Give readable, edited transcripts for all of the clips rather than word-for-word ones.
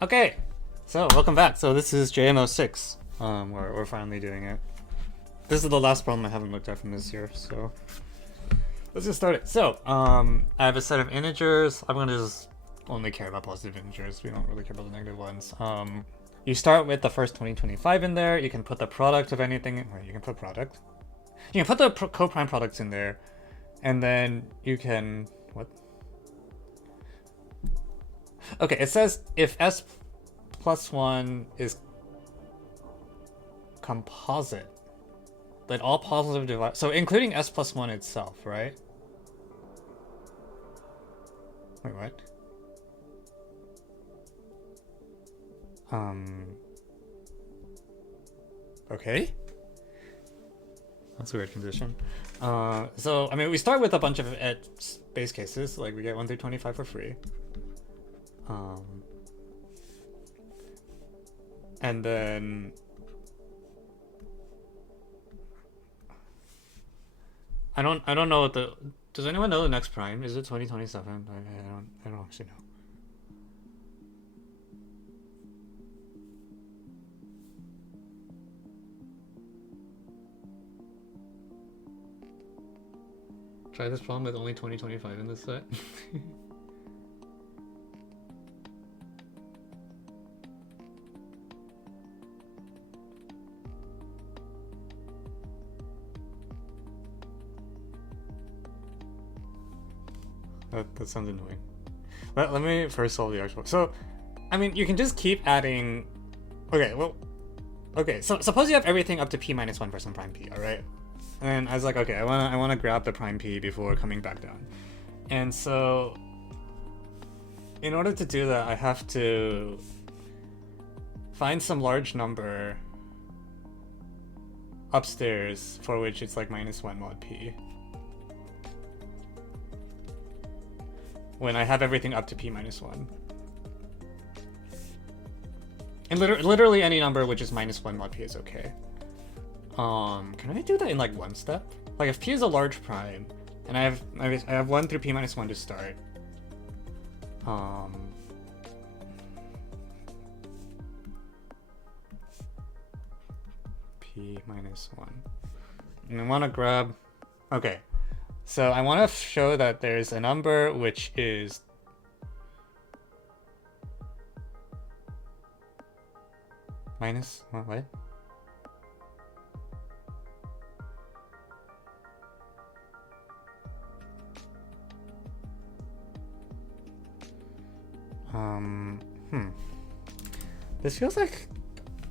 Okay, so welcome back. So this is JMO 6. We're finally doing it. This is the last problem I haven't looked at from this year, so let's get started. So, I have a set of integers. I'm gonna just only care about positive integers. We don't really care about the negative ones. You start with the first 2025 in there. You can put the product of anything, or you can put product. You can put the co-prime products in there, and then you can, what? Okay, it says if s plus 1 is composite, then all positive divide, so including s plus 1 itself, right? Wait, what? Okay. That's a weird condition. So, I mean, we start with a bunch of base cases, like we get 1 through 25 for free. And then I don't know what the, does anyone know the next prime? Is it 2027? I don't actually know. Try this problem with only 2025 in this set. That sounds annoying. Let me first solve the actual. So, I mean, you can just keep adding. Okay, well, okay. So suppose you have everything up to p minus 1 for some prime p, all right? And I was like, okay, I wanna grab the prime p before coming back down. And so, in order to do that, I have to find some large number upstairs for which it's like minus 1 mod p. When I have everything up to p minus 1. And literally any number which is minus 1 mod p is okay. Can I do that in like one step? Like if p is a large prime, and I have 1 through p minus 1 to start. P minus 1. And I want to grab, okay. So I want to show that there's a number which is minus, what? This feels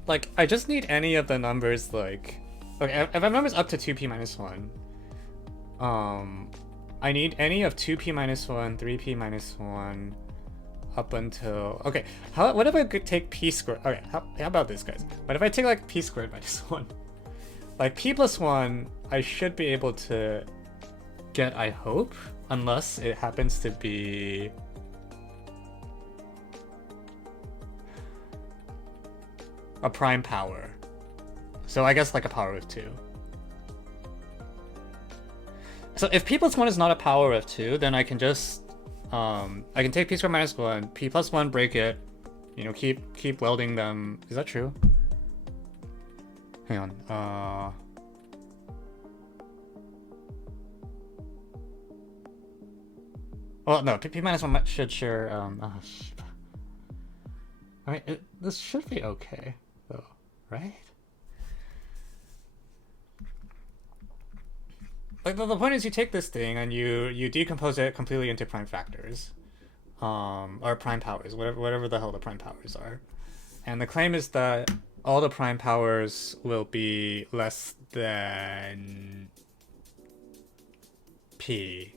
like I just need any of the numbers, like, okay, if I have numbers up to 2p minus 1, I need any of 2p minus 1, 3p minus 1, up until, okay, what if I could take p squared, okay, how about this, guys? What if I take like p squared minus 1? Like p plus 1, I should be able to get, I hope, unless it happens to be a prime power. So I guess like a power of 2. So if p plus 1 is not a power of 2, then I can just, I can take p squared minus 1, p plus 1, break it, you know, keep welding them. Is that true? Hang on. Well, no, p minus 1 should share, I mean, this should be okay, though, right? Like the point is, you take this thing and you decompose it completely into prime factors, or prime powers, whatever the hell the prime powers are, and the claim is that all the prime powers will be less than p,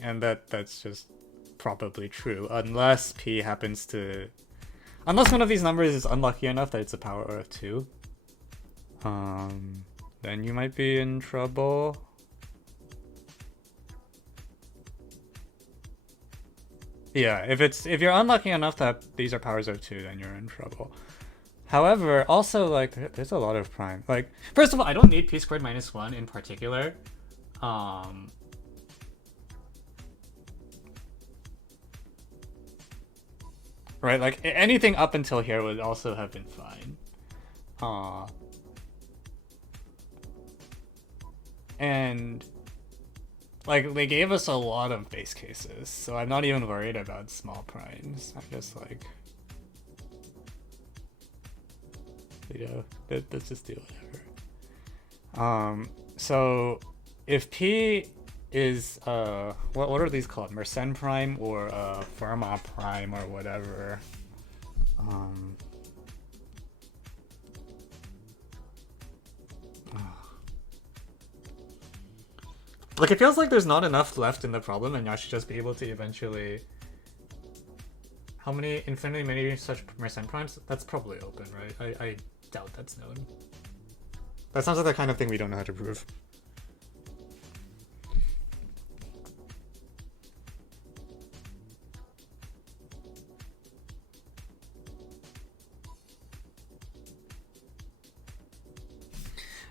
and that's just probably true unless p happens to, unless one of these numbers is unlucky enough that it's a power of 2. Then you might be in trouble. Yeah, if you're unlucky enough that these are powers of 2, then you're in trouble. However, also, like, there's a lot of prime. Like, first of all, I don't need p squared minus 1 in particular. right? Like anything up until here would also have been fine. And like they gave us a lot of base cases, so I'm not even worried about small primes. I'm just like, you know, let's just do whatever. So if P is what are these called? Mersenne prime or Fermat prime or whatever. Like it feels like there's not enough left in the problem, and I should just be able to eventually. How many infinitely many such Mersenne primes? That's probably open, right? I doubt that's known. That sounds like the kind of thing we don't know how to prove.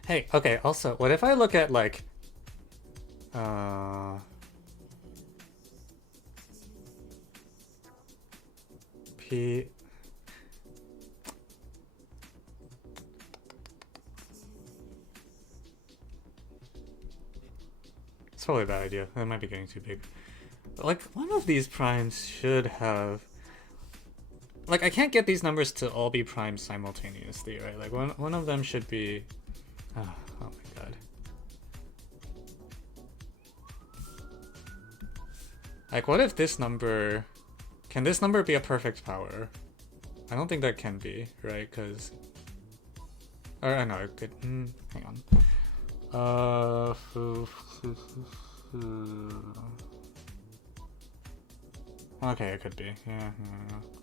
Hey, okay, also, what if I look at like P It's probably a bad idea. That might be getting too big. But like one of these primes should have like I can't get these numbers to all be primes simultaneously, right? Like one of them should be oh my god. Like what if this number can this number be a perfect power? I don't think that can be, right? Because or no, it could hang on. Okay, it could be. Yeah,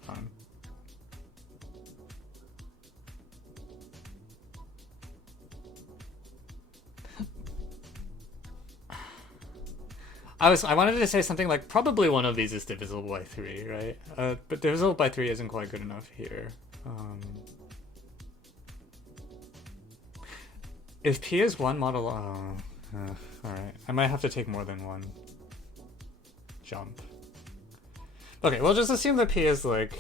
fine. I wanted to say something like probably one of these is divisible by 3, right? But divisible by 3 isn't quite good enough here. If P is one model, alright. I might have to take more than one jump. Okay, we'll just assume that P is like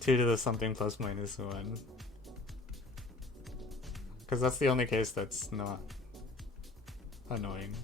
2 to the something plus minus 1. Because that's the only case that's not annoying.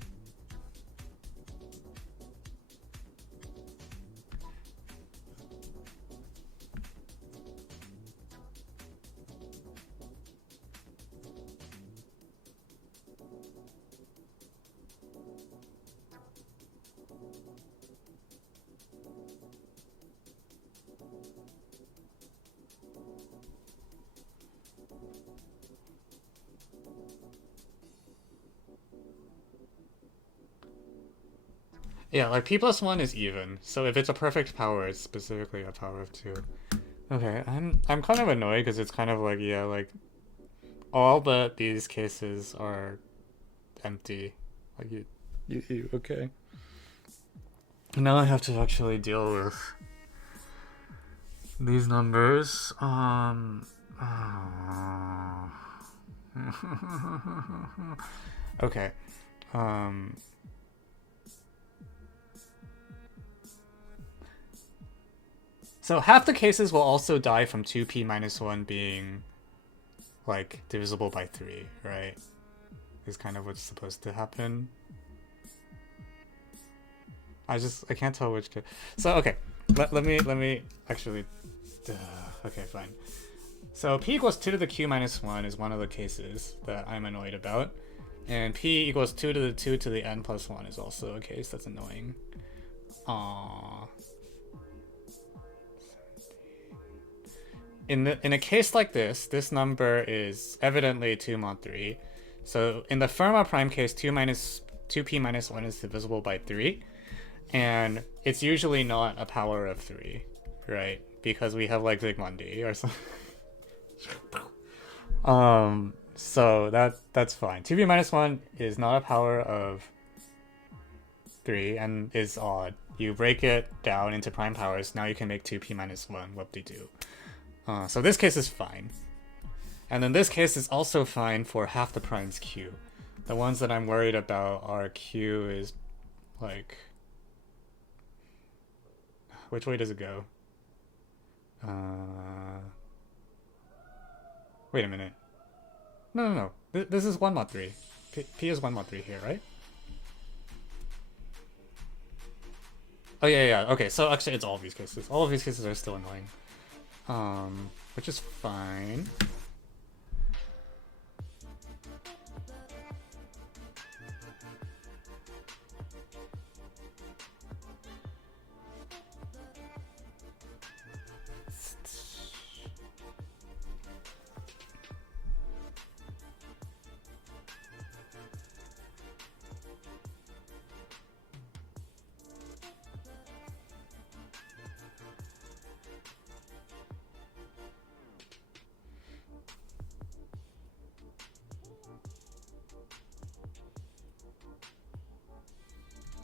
Yeah, like P plus 1 is even, so if it's a perfect power, it's specifically a power of 2. Okay, I'm kind of annoyed because it's kind of like, yeah, like all but these cases are empty. Like you okay. Now I have to actually deal with these numbers. Okay. So half the cases will also die from 2p minus 1 being like divisible by 3, right? Is kind of what's supposed to happen. I can't tell which so okay, let me actually okay, fine. So p equals 2 to the q minus 1 is one of the cases that I'm annoyed about, and p equals 2 to the 2 to the n plus 1 is also a case that's annoying. In a case like this number is evidently 2 mod 3. So in the Fermat prime case, 2p minus 1 is divisible by 3. And it's usually not a power of 3, right? Because we have like Zygmundi or something. So that's fine. 2p minus 1 is not a power of 3 and is odd. You break it down into prime powers, now you can make 2p minus 1, whoop-de-doo. So this case is fine. And then this case is also fine for half the primes q. The ones that I'm worried about are q is like... Which way does it go? Wait a minute. No. This is 1 mod 3. P is 1 mod 3 here, right? Oh yeah. Okay, so actually it's all of these cases. All of these cases are still annoying. Which is fine.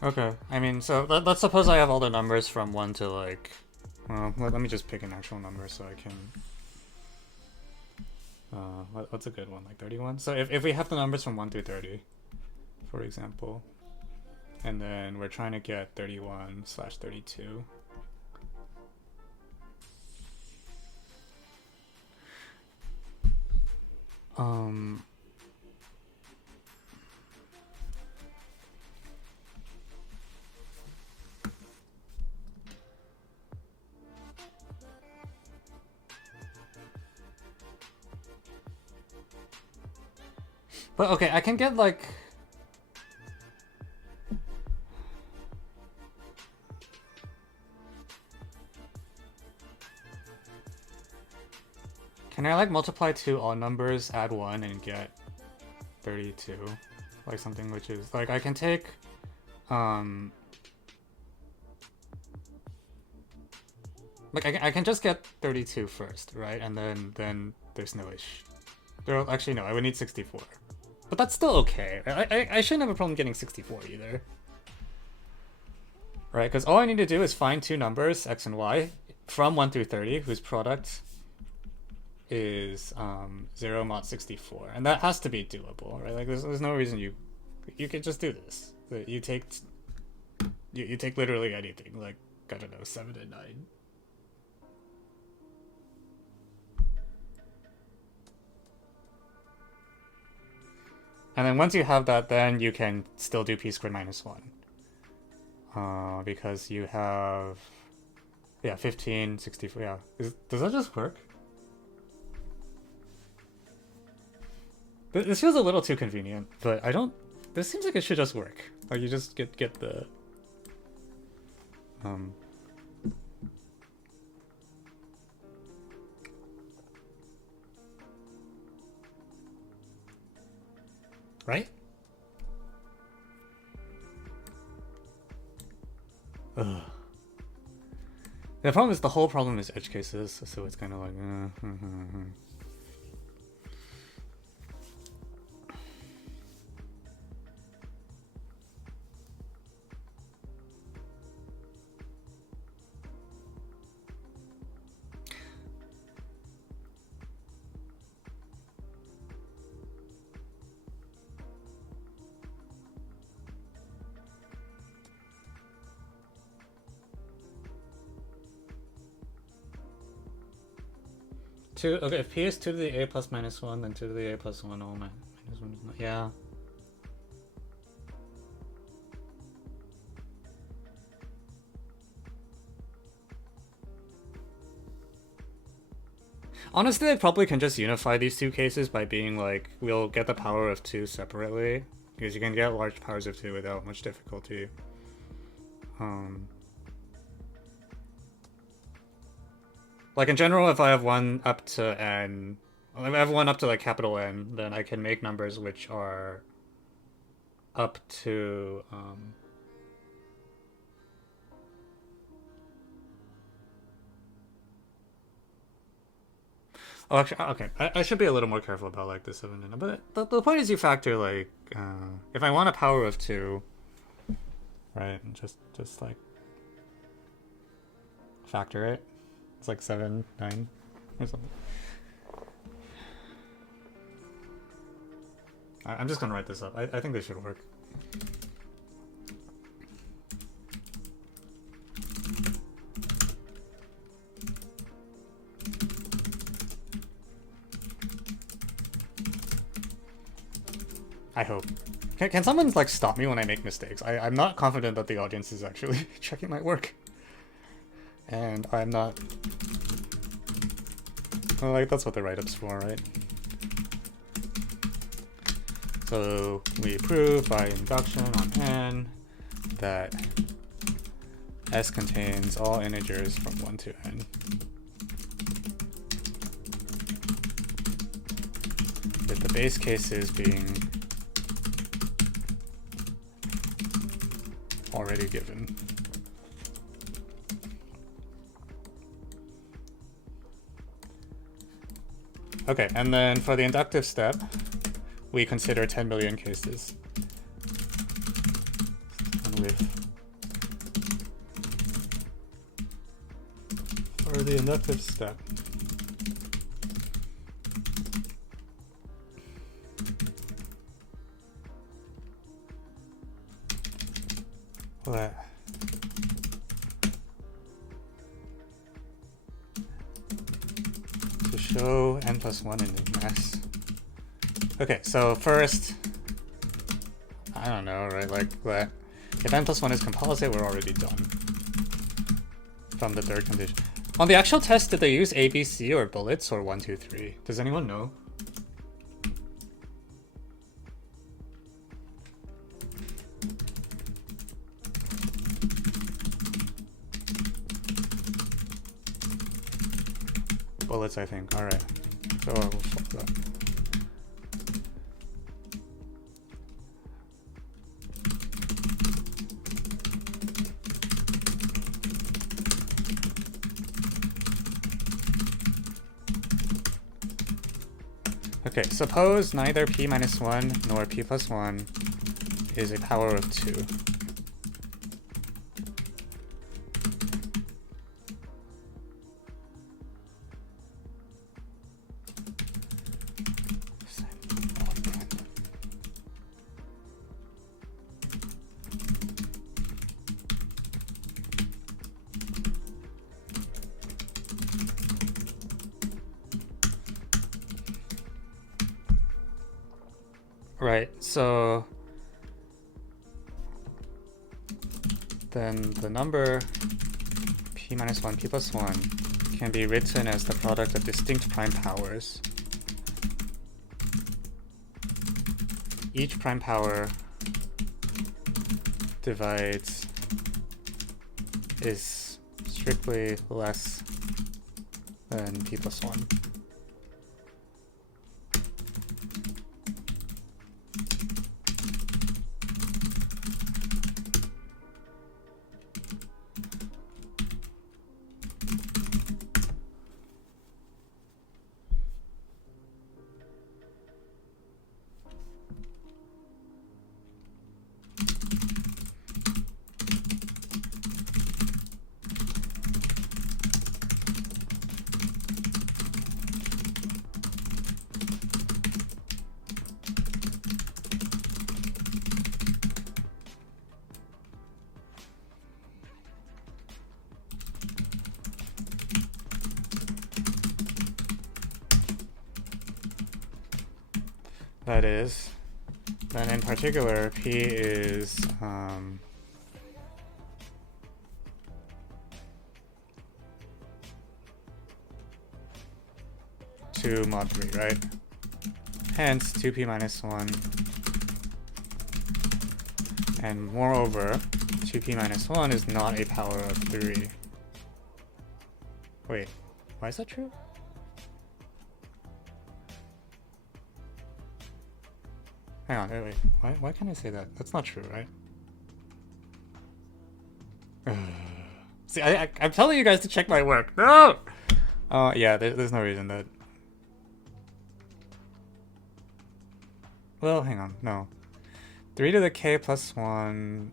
Okay, I mean, so let's suppose I have all the numbers from 1 to like... Well, let me just pick an actual number so I can... what's a good one? Like 31? So if we have the numbers from 1 through 30, for example, and then we're trying to get 31/32. But okay, I can get like... Can I like multiply two odd numbers, add 1, and get 32? Like something which is... Like I can take... Like I can just get 32 first, right? And then there's no issue. Actually no, I would need 64. But that's still okay. I shouldn't have a problem getting 64 either. Right, because all I need to do is find two numbers, x and y, from 1 through 30, whose product is 0 mod 64. And that has to be doable, right? Like there's no reason you could just do this. You take literally anything, like, I don't know, 7 and 9. And then once you have that, then you can still do p squared minus 1. Because you have... Yeah, 15, 64, yeah. Does that just work? This feels a little too convenient, but I don't... This seems like it should just work. Like you just get the... Right? Ugh. The problem is the whole problem is edge cases, so it's kind of like... Okay, if p is 2 to the a plus minus 1, then 2 to the a plus 1, oh, minus 1 is not... Yeah. Honestly, I probably can just unify these two cases by being like, we'll get the power of 2 separately, because you can get large powers of 2 without much difficulty. Like in general, if I have 1 up to n, if I have 1 up to like capital N, then I can make numbers which are up to Oh, actually, okay. I should be a little more careful about like the 7 and... But the point is you factor like if I want a power of 2, right? Just like factor it. It's like 7, 9 or something. I'm just gonna write this up. I think they should work. I hope. Can someone like stop me when I make mistakes? I'm not confident that the audience is actually checking my work. And I'm not... Well, like, that's what the write-up's for, right? So we prove by induction on n that S contains all integers from 1 to n. With the base cases being already given. Okay, and then for the inductive step, we consider 10 million cases. And for the inductive step, what? To show n plus 1 in the mass. Okay, so first, I don't know, right? Like, if n plus 1 is composite, we're already done from the third condition. On the actual test, did they use A, B, C, or bullets, or 1, 2, 3? Does anyone know? Bullets, I think. All right. So we'll swap that. Okay, suppose neither p minus 1 nor p plus 1 is a power of 2. Right, so then the number p minus 1, p plus 1 can be written as the product of distinct prime powers. Each prime power divides is strictly less than p plus 1. That is, then in particular, P is 2 mod 3, right? Hence 2p minus 1. And moreover, 2p minus 1 is not a power of 3. Wait, why is that true? Hang on, wait. Why can't I say that? That's not true, right? See, I'm telling you guys to check my work. No! Yeah, there's no reason that... Well, hang on, no. 3 to the k plus 1...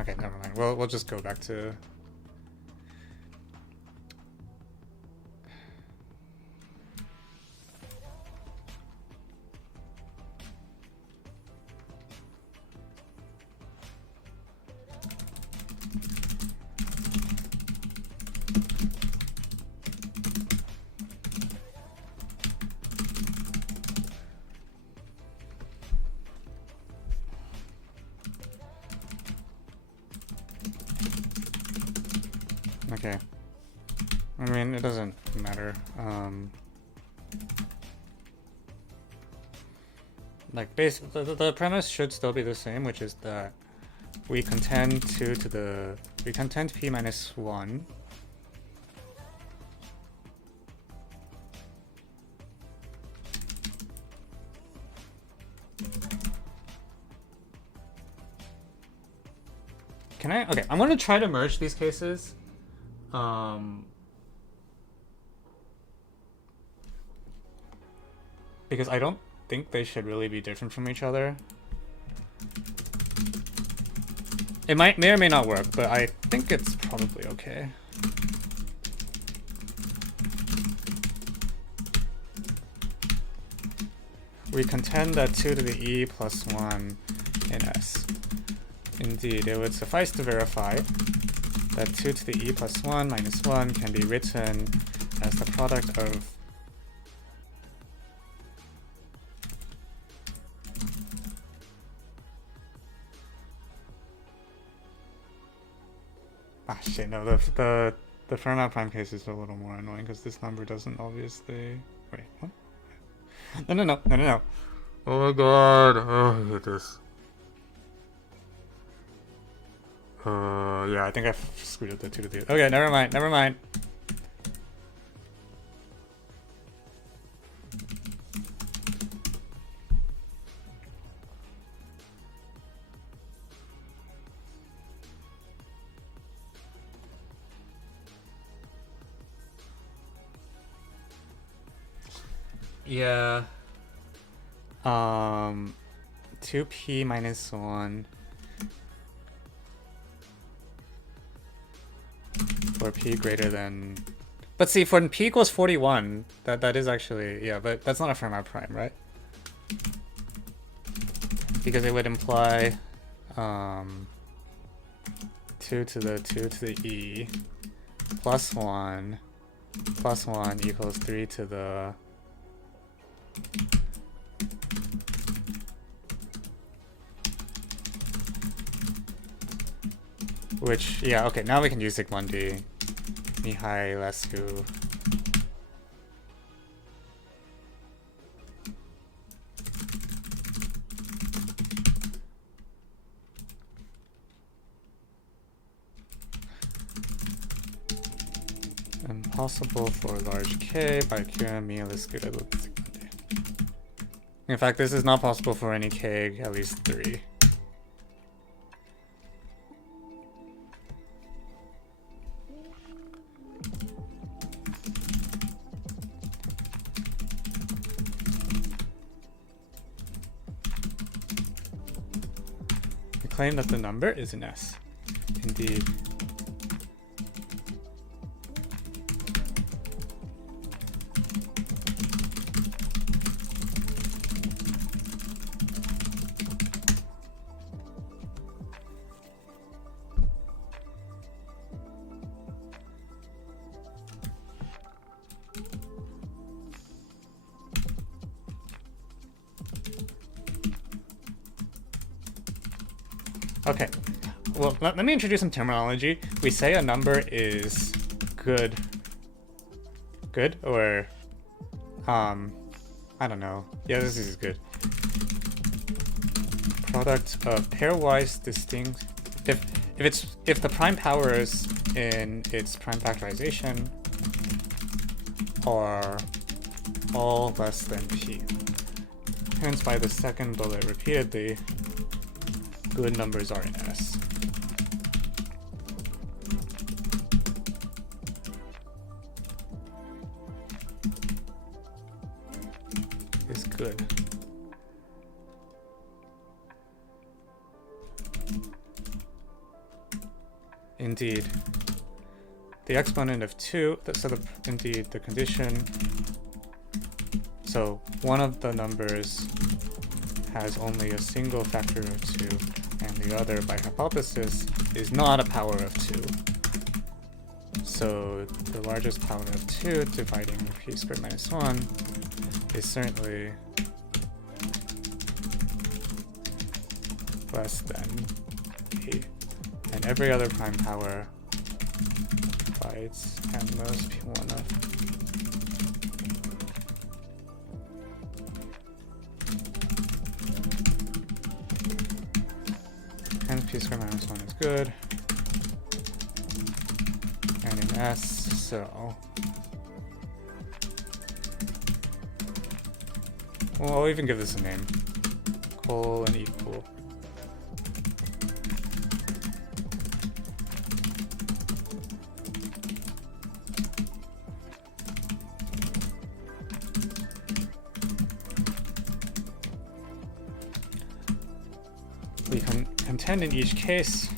Okay, never mind. We'll just go back to... Okay. I mean, it doesn't matter. Like, the premise should still be the same, which is that we contend we contend p minus 1. Can I? Okay, I'm gonna try to merge these cases. Because I don't think they should really be different from each other. It may or may not work, but I think it's probably okay. We contend that 2 to the e plus 1 in S. Indeed, it would suffice to verify that 2 to the e plus 1 minus 1 can be written as the product of shit, no, the Fermat prime case is a little more annoying because this number doesn't obviously... Wait, what? No. Oh my god, oh, I hate this. Yeah, I think I screwed up the 2 to the... Okay, never mind. Yeah. 2p minus 1 for p greater than... But see, for p equals 41, that is actually... Yeah, but that's not a Fermat prime, right? Because it would imply 2 to the e plus 1 equals 3 to the... Which, yeah, okay, now we can use Zygmundi, Mihailescu. Impossible for large K by Kira Mihailescu. Zygmundi. In fact, this is not possible for any K, at least 3. Claim that the number is an S. Indeed. Okay, well, let me introduce some terminology. We say a number is good, or, I don't know. Yeah, this is good. Product of pairwise distinct, if the prime powers in its prime factorization are all less than p. Hence, by the second bullet repeatedly, good numbers are in S. Is good. Indeed. The exponent of 2, indeed the condition, so one of the numbers has only a single factor of 2, and the other, by hypothesis, is not a power of 2. So the largest power of 2 dividing p squared minus 1 is certainly less than p. And every other prime power bytes and most p1 of. And p squared minus 1 is good. And in S, so. Well, I'll even give this a name. Colon equal. We contend in each case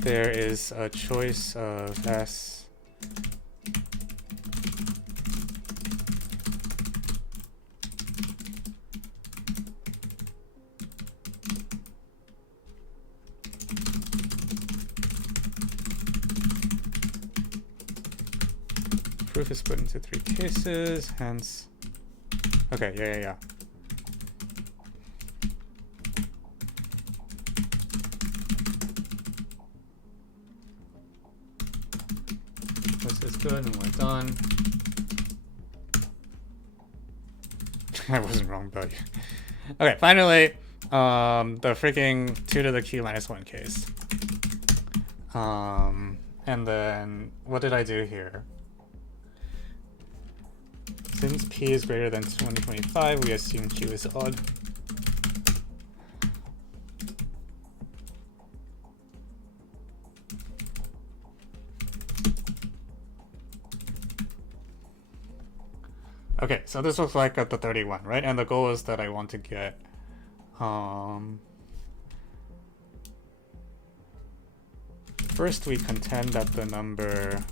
there is a choice of S proof is split into 3 cases, hence okay, yeah. This is good and we're done. I wasn't wrong, but okay, finally, the freaking 2 to the q minus 1 case. And then what did I do here? Since p is greater than 2025, we assume q is odd. Okay, so this looks like at the 31, right? And the goal is that I want to get first we contend that the number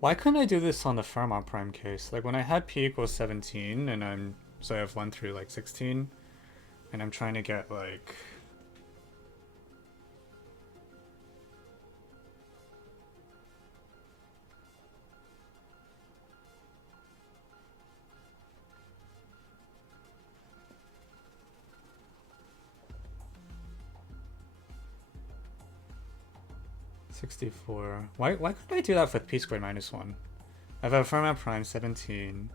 why couldn't I do this on the Fermat prime case? Like when I had p equals 17 and so I have 1 through like 16 and I'm trying to get like $64. Why couldn't I do that with p squared minus 1? I have a Fermat prime 17.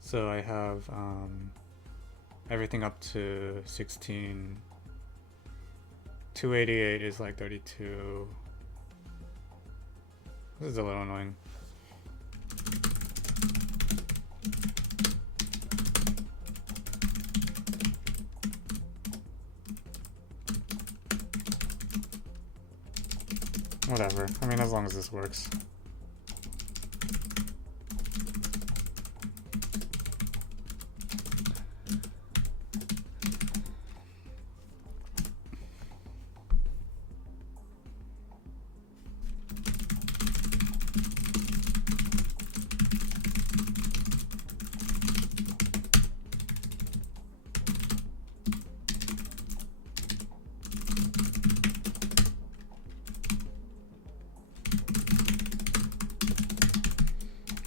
So I have everything up to 16. 288 is like 32. This is a little annoying. Whatever. I mean, as long as this works.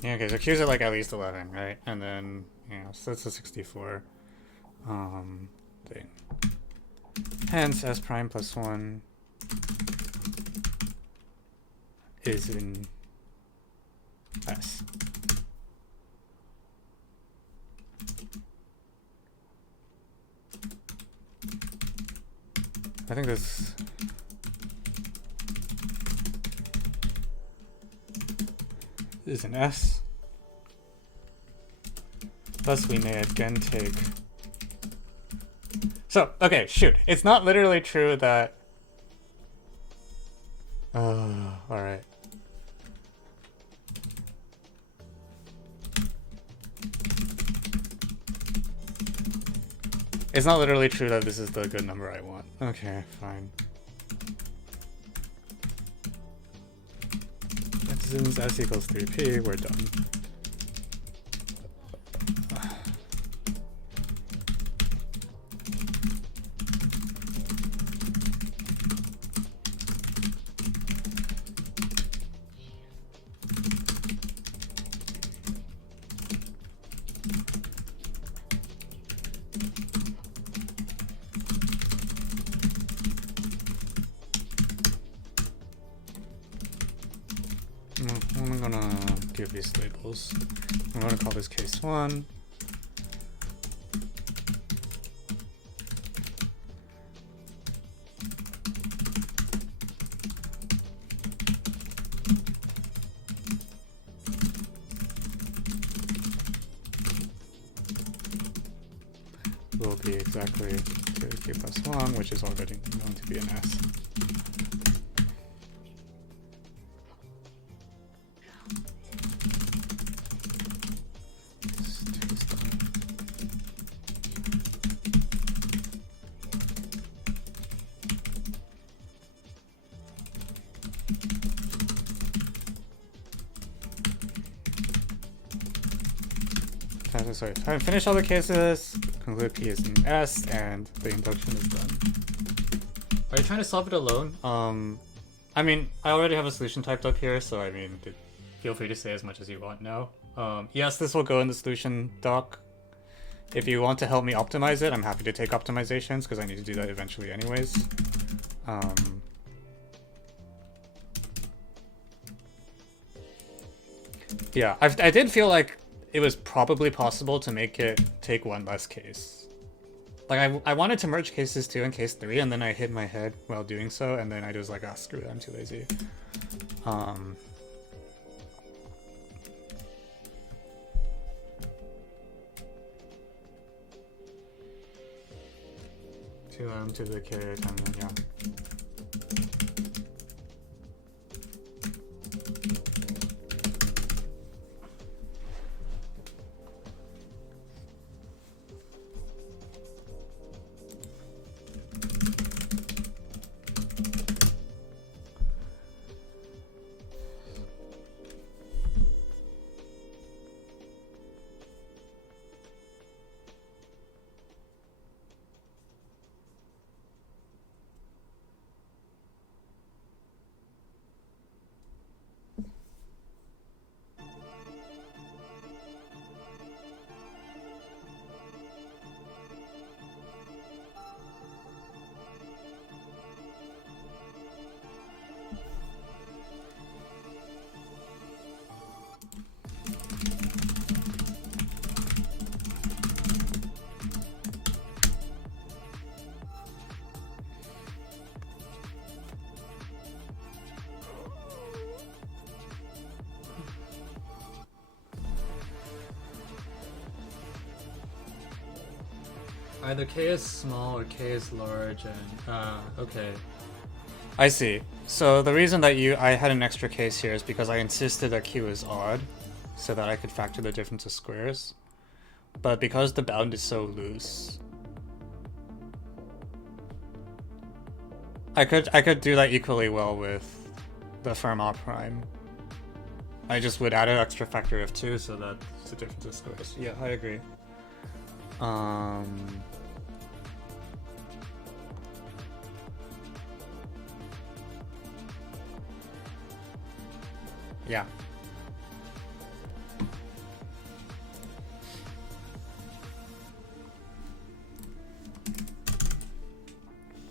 Yeah, okay, so Q's at like at least 11, right? And then, so that's a 64 thing. Hence, S prime plus 1 is in S. I think this is an S. Thus, we may again take. So, okay, shoot. It's not literally true that. Alright. It's not literally true that this is the good number I want. Okay, fine. Since S equals 3p, we're done. these labels. I'm going to call this case 1. Will be exactly 2q plus 1, which is already known to be an S. Sorry, I finish all the cases, conclude P is an S, and the induction is done. Are you trying to solve it alone? I mean, I already have a solution typed up here, so I mean, feel free to say as much as you want now. Yes, this will go in the solution doc. If you want to help me optimize it, I'm happy to take optimizations, because I need to do that eventually anyways. Yeah, I did feel like it was probably possible to make it take one less case. Like, I wanted to merge cases 2 and case 3, and then I hit my head while doing so, and then I just like, ah, screw it, I'm too lazy. To M to the K times, yeah. Either K is small or K is large, and okay. I see. So the reason that I had an extra case here is because I insisted that Q is odd, so that I could factor the difference of squares. But because the bound is so loose, I could do that equally well with the Fermat prime. I just would add an extra factor of 2 so that it's the difference of squares. Yeah, I agree. Yeah.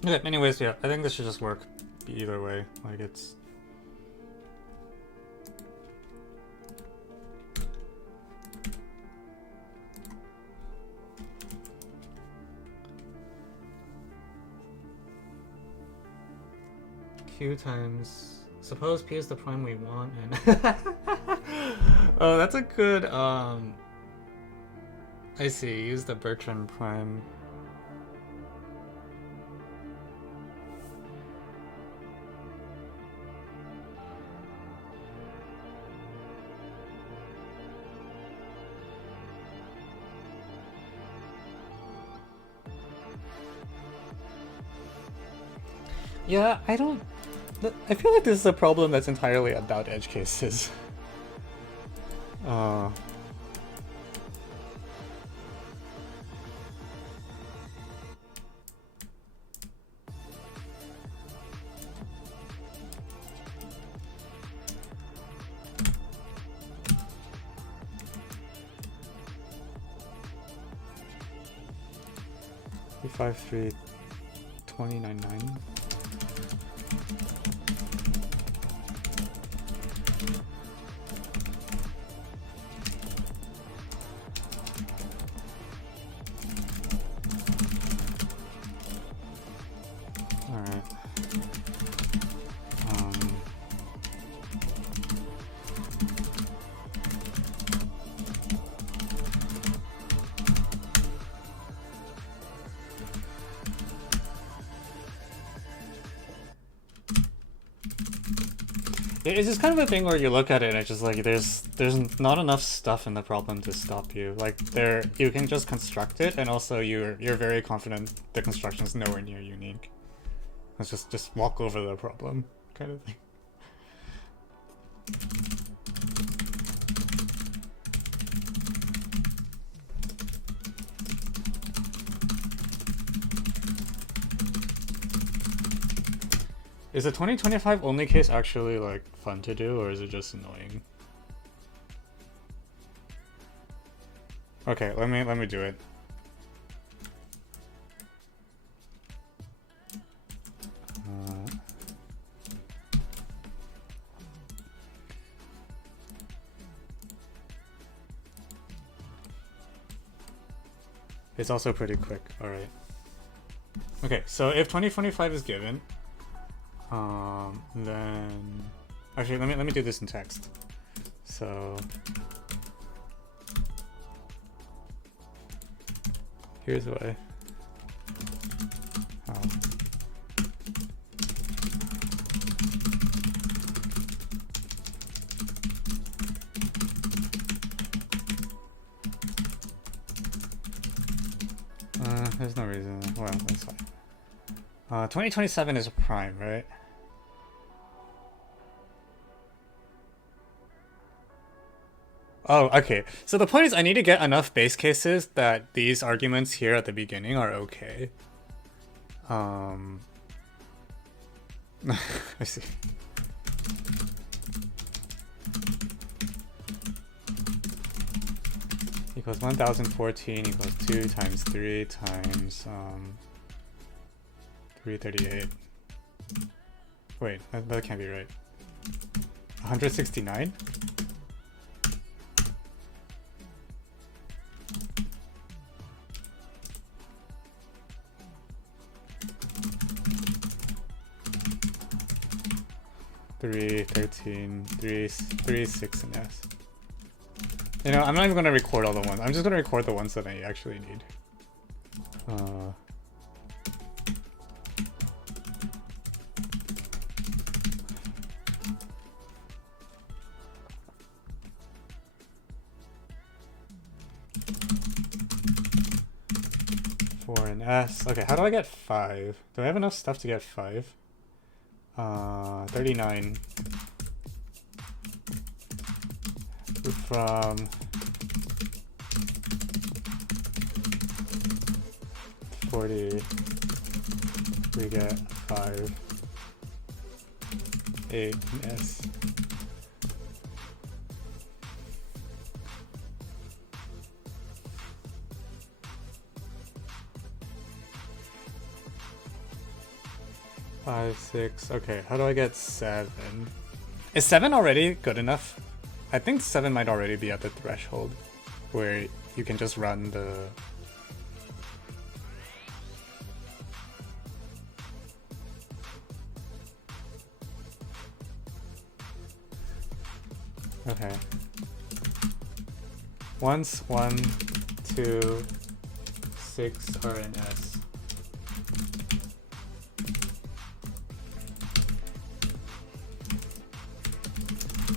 Okay, anyways, yeah, I think this should just work either way. Like, it's... Q times... Suppose P is the prime we want, and... Oh, that's a good, I see, use the Bertrand prime. Yeah, I feel like this is a problem that's entirely about edge cases. Five three 299. It's just kind of a thing where you look at it and it's just like there's not enough stuff in the problem to stop you. Like you can just construct it, and also you're very confident the construction is nowhere near unique. Let's just walk over the problem kind of thing. Is the 2025 only case actually like fun to do, or is it just annoying? Okay, let me do it. It's also pretty quick. All right. Okay, so if 2025 is given, then actually let me do this in text. So here's why. There's no reason. Well, that's fine. 2027 is a prime, right? Oh, okay. So the point is I need to get enough base cases that these arguments here at the beginning are okay. I see. Equals 1014 equals 2 times 3 times 338. Wait, that can't be right. 169? Three, 13, 3, 6 and S. You know, I'm not even gonna record all the ones. I'm just gonna record the ones that I actually need. 4 and S. Okay, how do I get 5? Do I have enough stuff to get 5? 39 from 40 we get 5, 8 and S. Five, 6. Okay, how do I get 7? Is 7 already good enough? I think 7 might already be at the threshold where you can just run the... Okay. Once 1, 2, 6 are in S.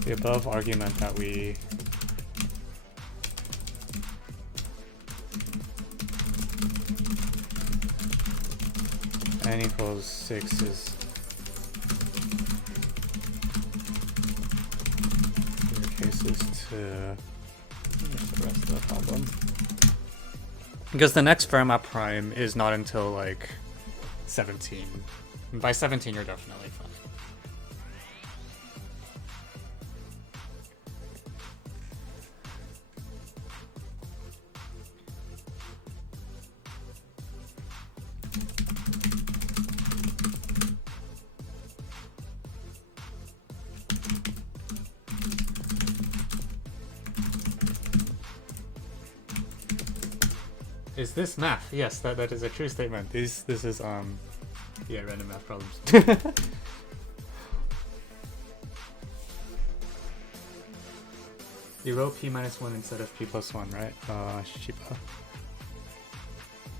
The above argument that we n equals 6 is your cases to the rest of the problem. Because the next Fermat prime is not until like 17. And by 17 you're definitely fine. Is this math? Yes, that is a true statement. This is yeah, random math problems. You wrote p minus 1 instead of p plus 1, right? Shiba.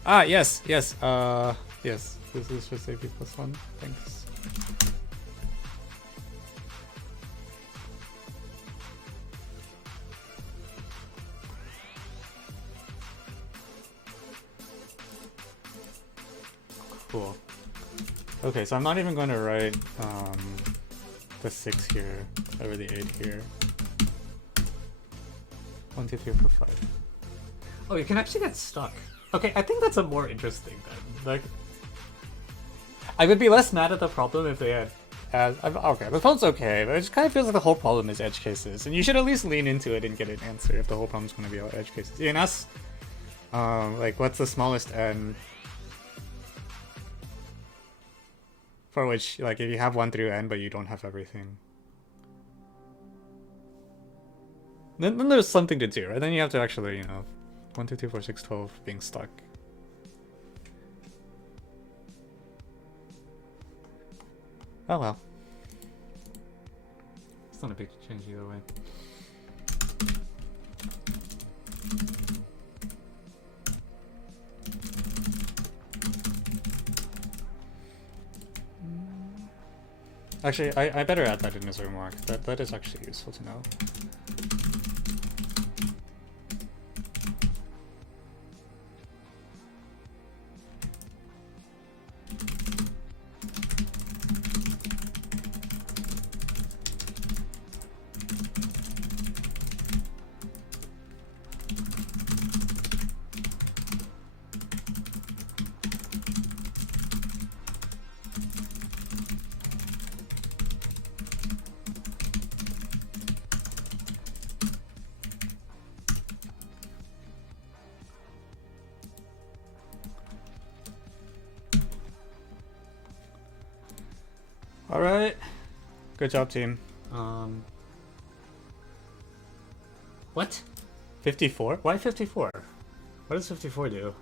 Ah, yes, yes, yes. This is just say p plus 1. Thanks. Cool. Okay, so I'm not even going to write the 6 here over the 8 here. 1, 2, 3, 4, 5. Oh, you can actually get stuck. Okay, I think that's a more interesting then. Like, I would be less mad at the problem if they had. Okay, the problem's okay, but it just kind of feels like the whole problem is edge cases, and you should at least lean into it and get an answer if the whole problem's going to be about edge cases. You can ask, like, what's the smallest n for which, like, if you have 1 through n but you don't have everything. Then there's something to do, right? Then you have to actually, you know, 1, 2, 3, 4, 6, 12 being stuck. Oh well. It's not a big change either way. Actually, I better add that in as a remark. That is actually useful to know. All right, good job, team. What? 54? Why 54? What does 54 do?